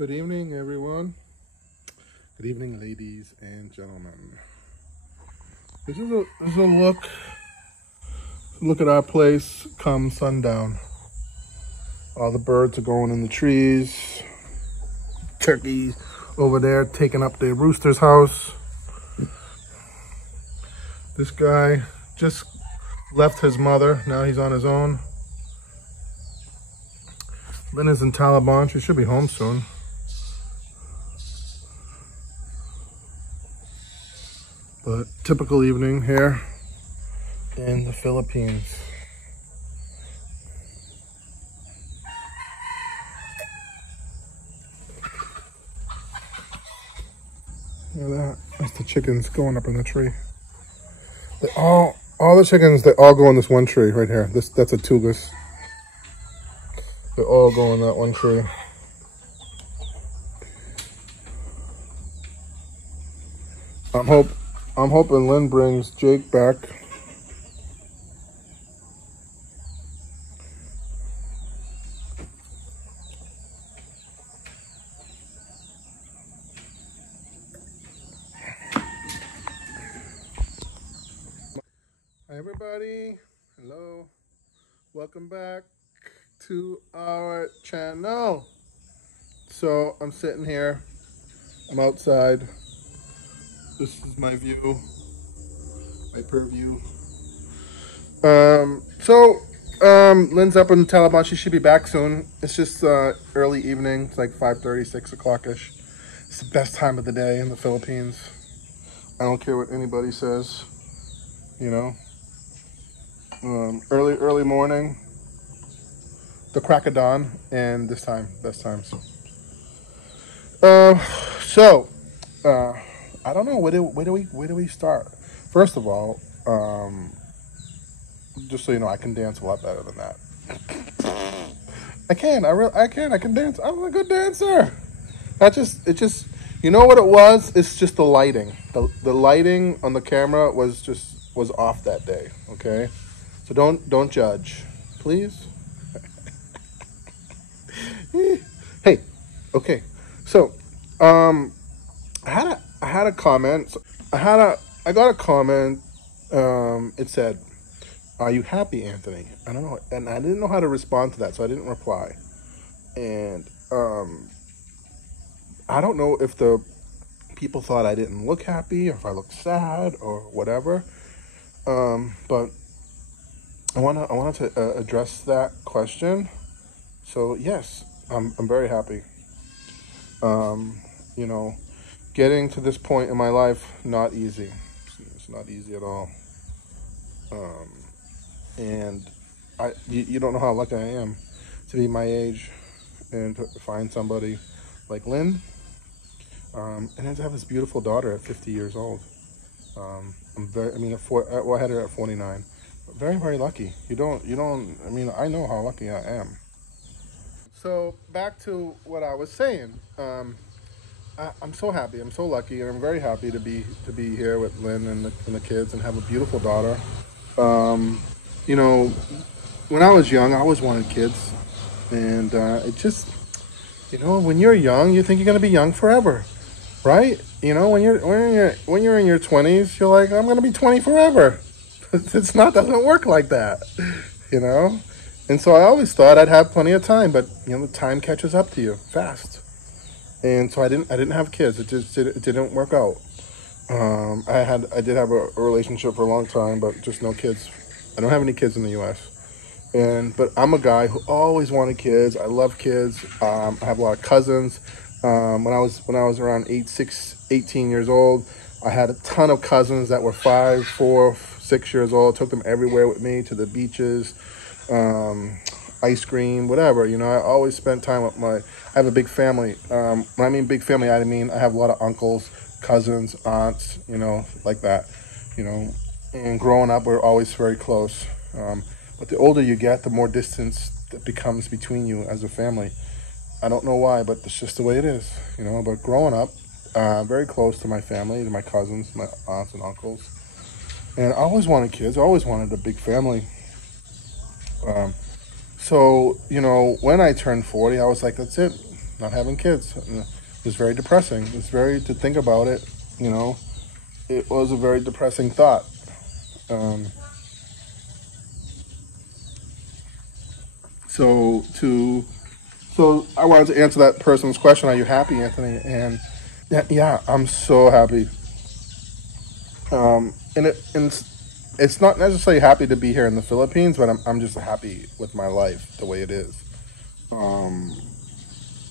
Good evening, everyone. Good evening, ladies and gentlemen. This is a look at our place come sundown. All the birds are going in the trees. Turkey over there taking up the rooster's house. This guy just left his mother. Now he's on his own. Lynn is in Taliban. She should be home soon. But typical evening here in the Philippines. Look at that. That's the chickens going up in the tree. All the chickens, they all go in this one tree right here. That's a tugus. They all go in that one tree. I'm hoping Lynn brings Jake back. Hi everybody, hello, welcome back to our channel. So I'm sitting here, I'm outside. This is my view, my purview. Lynn's up in Taliban. She should be back soon. It's just early evening. It's like 5:30, 6 o'clock-ish. It's the best time of the day in the Philippines. I don't care what anybody says, you know. Early morning, the crack of dawn, and this time, best times. I don't know, where do we start? First of all, just so you know, I can dance a lot better than that. I can dance. I'm a good dancer. You know what it was? It's just the lighting. The lighting on the camera was off that day, okay? So don't judge, please. Hey, okay. So, I had a comment. I got a comment. It said, "Are you happy, Anthony?" I don't know, and I didn't know how to respond to that, so I didn't reply. And I don't know if the people thought I didn't look happy, or if I looked sad, or whatever. But I wanted to address that question. So yes, I'm very happy. You know, getting to this point in my life, not easy. It's not easy at all. And you don't know how lucky I am to be my age and to find somebody like Lynn, and then to have this beautiful daughter at 50 years old. I had her at 49. Very, very lucky. I know how lucky I am. So back to what I was saying. I'm so happy. I'm so lucky, and I'm very happy to be here with Lynn and the kids and have a beautiful daughter. You know, when I was young, I always wanted kids, and it just, you know, when you're young, you think you're gonna be young forever, right? You know, when you're in your 20s, you're like, I'm gonna be 20 forever. Doesn't work like that, you know. And so I always thought I'd have plenty of time, but you know, the time catches up to you fast. And so I didn't have kids. It didn't work out. I did have a relationship for a long time, but just no kids. I don't have any kids in the U.S. But I'm a guy who always wanted kids. I love kids. I have a lot of cousins. When I was around 18 years old, I had a ton of cousins that were 5, 4, 6 years old. Took them everywhere with me, to the beaches, ice cream, whatever. You know, I always spent time with I have a big family. When I mean big family, I mean I have a lot of uncles, cousins, aunts, you know, like that, you know. And growing up, we're always very close. But the older you get, the more distance that becomes between you as a family. I don't know why, but it's just the way it is, you know. But growing up, very close to my family, to my cousins, my aunts and uncles. And I always wanted kids. I always wanted a big family. So, you know, when I turned 40, I was like, that's it. not having kids. It was very depressing. It's very, to think about it, you know, it was a very depressing thought. Um, so to so I wanted to answer that person's question. Are you happy, Anthony? And yeah, I'm so happy. And it's not necessarily happy to be here in the Philippines, but I'm just happy with my life the way it is. Um,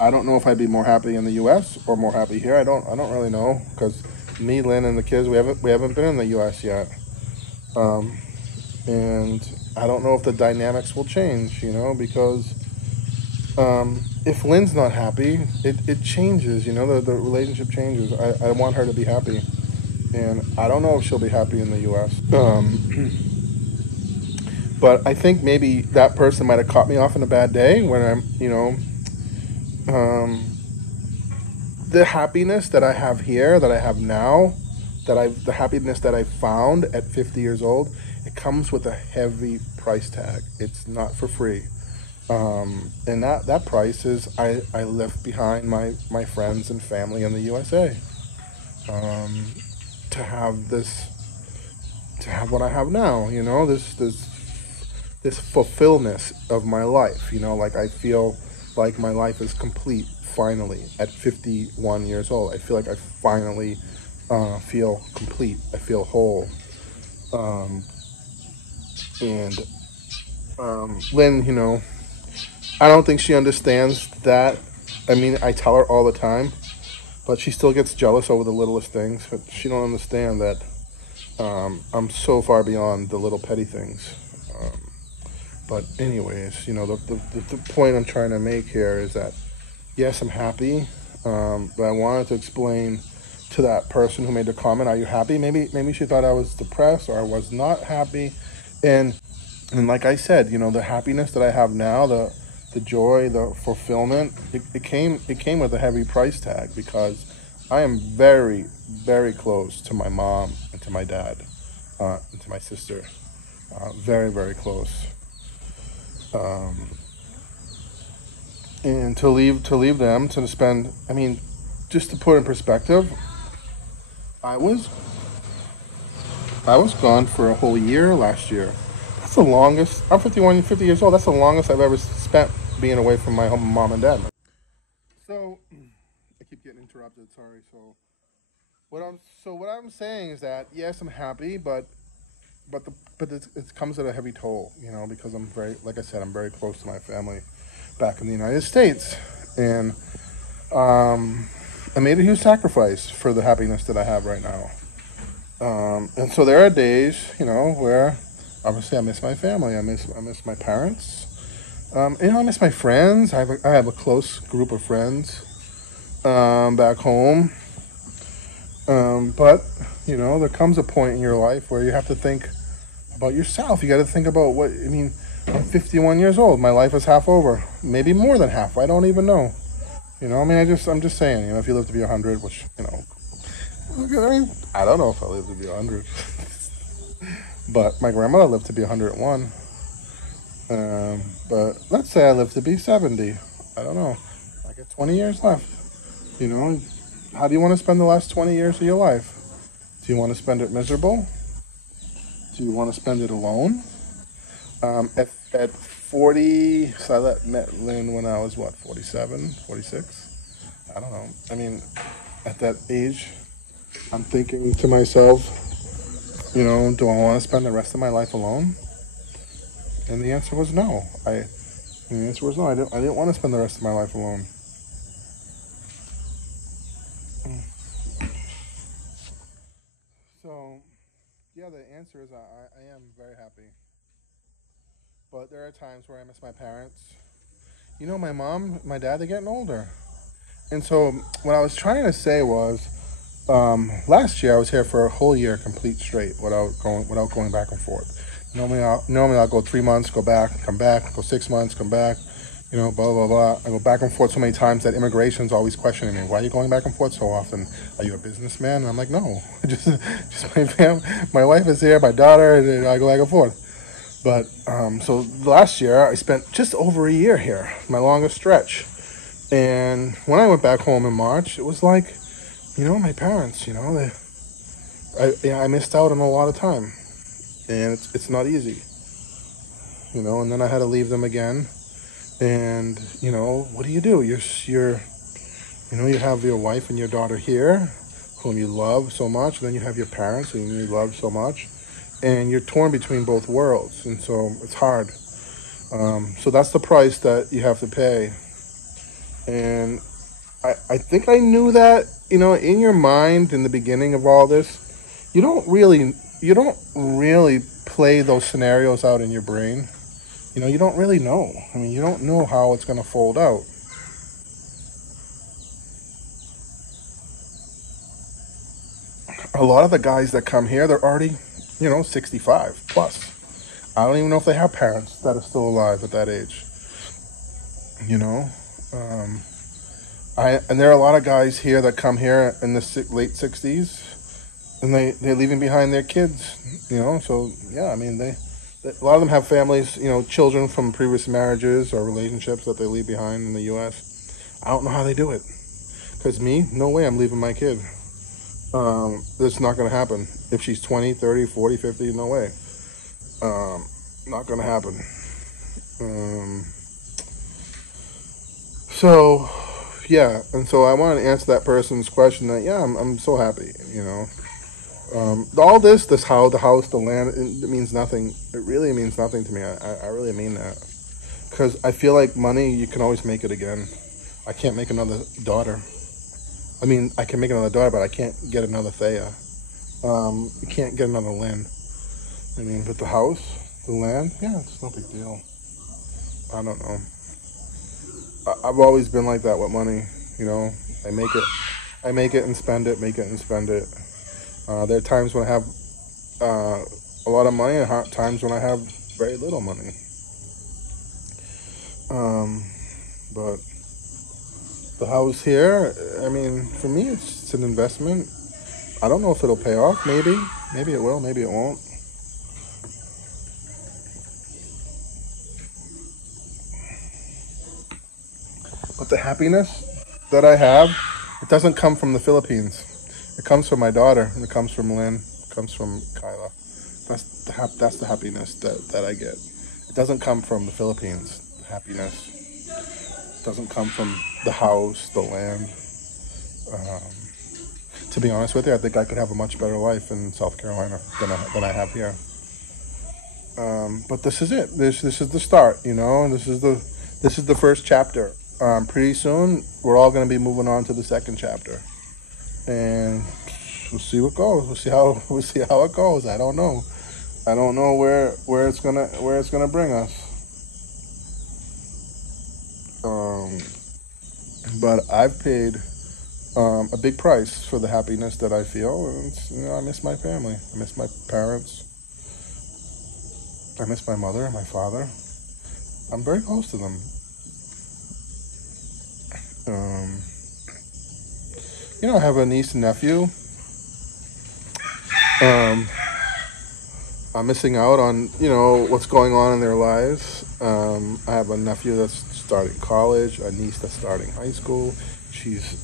I don't know if I'd be more happy in the U.S. or more happy here. I don't really know, because me, Lynn, and the kids, we haven't been in the U.S. yet, and I don't know if the dynamics will change. Because if Lynn's not happy, it changes. The relationship changes. I want her to be happy, and I don't know if she'll be happy in the U.S. But I think maybe that person might have caught me off on a bad day when um, the happiness that I have here, that I have now, the happiness that I found at 50 years old, it comes with a heavy price tag. It's not for free. And that price is I left behind my friends and family in the USA, to have what I have now, this fulfillment of my life, like I feel like my life is complete finally at 51 years old. I feel like I finally feel complete. I feel whole. And Lynn, I don't think she understands that. I mean, I tell her all the time, but she still gets jealous over the littlest things. But she don't understand that I'm so far beyond the little petty things. But anyways, the point I'm trying to make here is that, yes, I'm happy, but I wanted to explain to that person who made the comment, "Are you happy?" Maybe she thought I was depressed or I was not happy, and like I said, the happiness that I have now, the joy, the fulfillment, it came with a heavy price tag, because I am very, very close to my mom and to my dad, and to my sister, very, very close. And to leave them, to spend, I mean, just to put in perspective, I was gone for a whole year last year. That's the longest. I'm 50 years old. That's the longest I've ever spent being away from my home, mom and dad. So I keep getting interrupted. Sorry. What I'm saying is that, yes, I'm happy, but it comes at a heavy toll, because I'm very, like I said, I'm very close to my family back in the United States, and I made a huge sacrifice for the happiness that I have right now. And so there are days, where obviously I miss my family. I miss my parents. I miss my friends. I have a close group of friends back home. But there comes a point in your life where you have to think about yourself. You got to think about I'm 51 years old. My life is half over, maybe more than half. I don't even know. I'm just saying. If you live to be 100, which I don't know if I live to be 100, but my grandmother lived to be 101. But let's say I live to be 70. I don't know. I got 20 years left. How do you want to spend the last 20 years of your life? Do you want to spend it miserable? Do you want to spend it alone? At 40, so I met Lynn when I was, 47, 46? I don't know. I mean, at that age, I'm thinking to myself, do I want to spend the rest of my life alone? And the answer was no. The answer was no. I didn't want to spend the rest of my life alone. So, yeah, the answer is I am very happy. But there are times where I miss my parents. My mom, my dad, they're getting older. And so what I was trying to say was, last year I was here for a whole year complete straight without going back and forth. Normally I'll go 3 months, go back, come back, go 6 months, come back, blah, blah, blah. I go back and forth so many times that immigration's always questioning me. Why are you going back and forth so often? Are you a businessman? And I'm like, no, just my family. My wife is here, my daughter, and I go back and forth. But, so last year I spent just over a year here, my longest stretch. And when I went back home in March, it was like, my parents, I missed out on a lot of time, and it's not easy, and then I had to leave them again. And, what do? You have your wife and your daughter here, whom you love so much. Then you have your parents whom you love so much. And you're torn between both worlds. And so it's hard. So that's the price that you have to pay. And I think I knew that, in your mind in the beginning of all this, you don't really play those scenarios out in your brain. You don't really know. I mean, you don't know how it's going to fold out. A lot of the guys that come here, they're already, 65 plus. I don't even know if they have parents that are still alive at that age. And there are a lot of guys here that come here in the late 60s, and they're leaving behind their kids, So, yeah, I mean, a lot of them have families, children from previous marriages or relationships that they leave behind in the U.S. I don't know how they do it. Because me, no way I'm leaving my kid. That's not going to happen. If she's 20, 30, 40, 50, no way. Not going to happen. So, yeah. And so I want to answer that person's question that, yeah, I'm so happy, all this how the house, the land, it means nothing. It really means nothing to me. I really mean that. Because I feel like money, you can always make it again. I can't make another daughter. I mean, I can make another daughter, but I can't get another Thea. You can't get another Lynn. I mean, but the house, the land, yeah, it's no big deal. I don't know. I've always been like that with money. I make it and spend it, make it and spend it. There are times when I have a lot of money and times when I have very little money. But the house here, I mean, for me, it's an investment. I don't know if it'll pay off. Maybe it will. Maybe it won't. But the happiness that I have, it doesn't come from the Philippines. It comes from my daughter, and it comes from Lynn, it comes from Kyla. That's the happiness that I get. It doesn't come from the Philippines. The happiness doesn't come from the house, the land. To be honest with you, I think I could have a much better life in South Carolina than I have here. But this is it. This is the start, and this is the first chapter. Pretty soon, we're all going to be moving on to the second chapter, and we'll see what goes. We'll see how it goes. I don't know where it's gonna bring us. But I've paid a big price for the happiness that I feel, and I miss my family. I miss my parents. I miss my mother and my father. I'm very close to them. I have a niece and nephew. I'm missing out on, what's going on in their lives. I have a nephew that's starting college, a niece that's starting high school. She's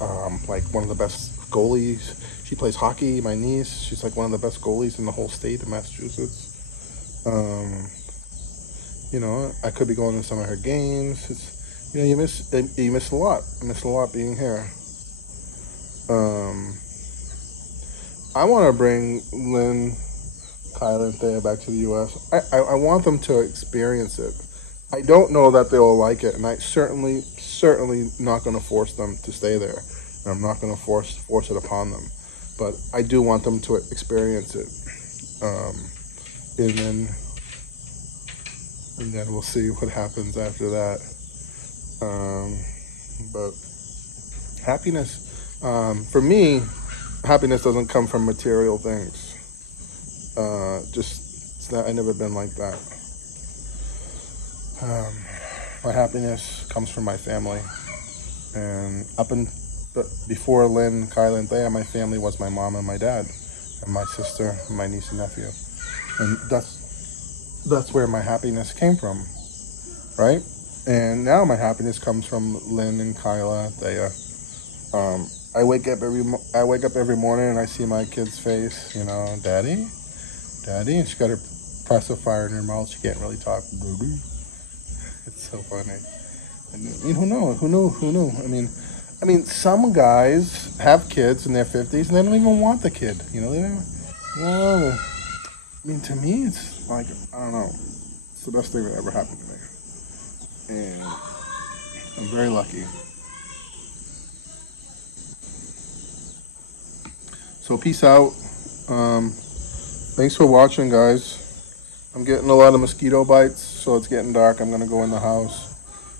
like one of the best goalies. She plays hockey, my niece. She's like one of the best goalies in the whole state of Massachusetts. I could be going to some of her games. It's, you miss a lot. I miss a lot being here. I want to bring Lynn, Kyla, and Thea back to the U.S. I want them to experience it. I don't know that they'll like it, and I certainly not going to force them to stay there. And I'm not going to force it upon them. But I do want them to experience it. And then we'll see what happens after that. But happiness, for me, happiness doesn't come from material things. I've never been like that. My happiness comes from my family. And before Lynn, Kyla, and Thea, my family was my mom and my dad, and my sister, and my niece and nephew. And that's where my happiness came from, right? And now my happiness comes from Lynn and Kyla. I wake up every morning and I see my kid's face. You know, Daddy, Daddy, and she got her pacifier in her mouth. She can't really talk. It's so funny. And I mean, who knows? Who knew? Who knew? I mean, some guys have kids in their 50s and they don't even want the kid. You know, they don't. You know, I mean, to me, it's like, I don't know. It's the best thing that ever happened to me. And I'm very lucky. So peace out. Thanks for watching, guys. I'm getting a lot of mosquito bites, so it's getting dark. I'm gonna go in the house.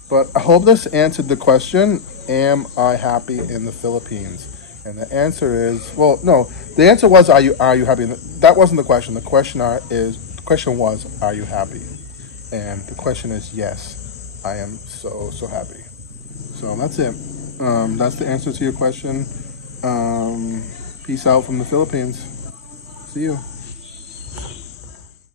But I hope this answered the question, am I happy in the Philippines? And the answer is, well, no, the answer was, are you happy? That wasn't the question. The question was, are you happy? And the question is, yes, I am so happy. So that's it. That's the answer to your question. Peace out from the Philippines. See you.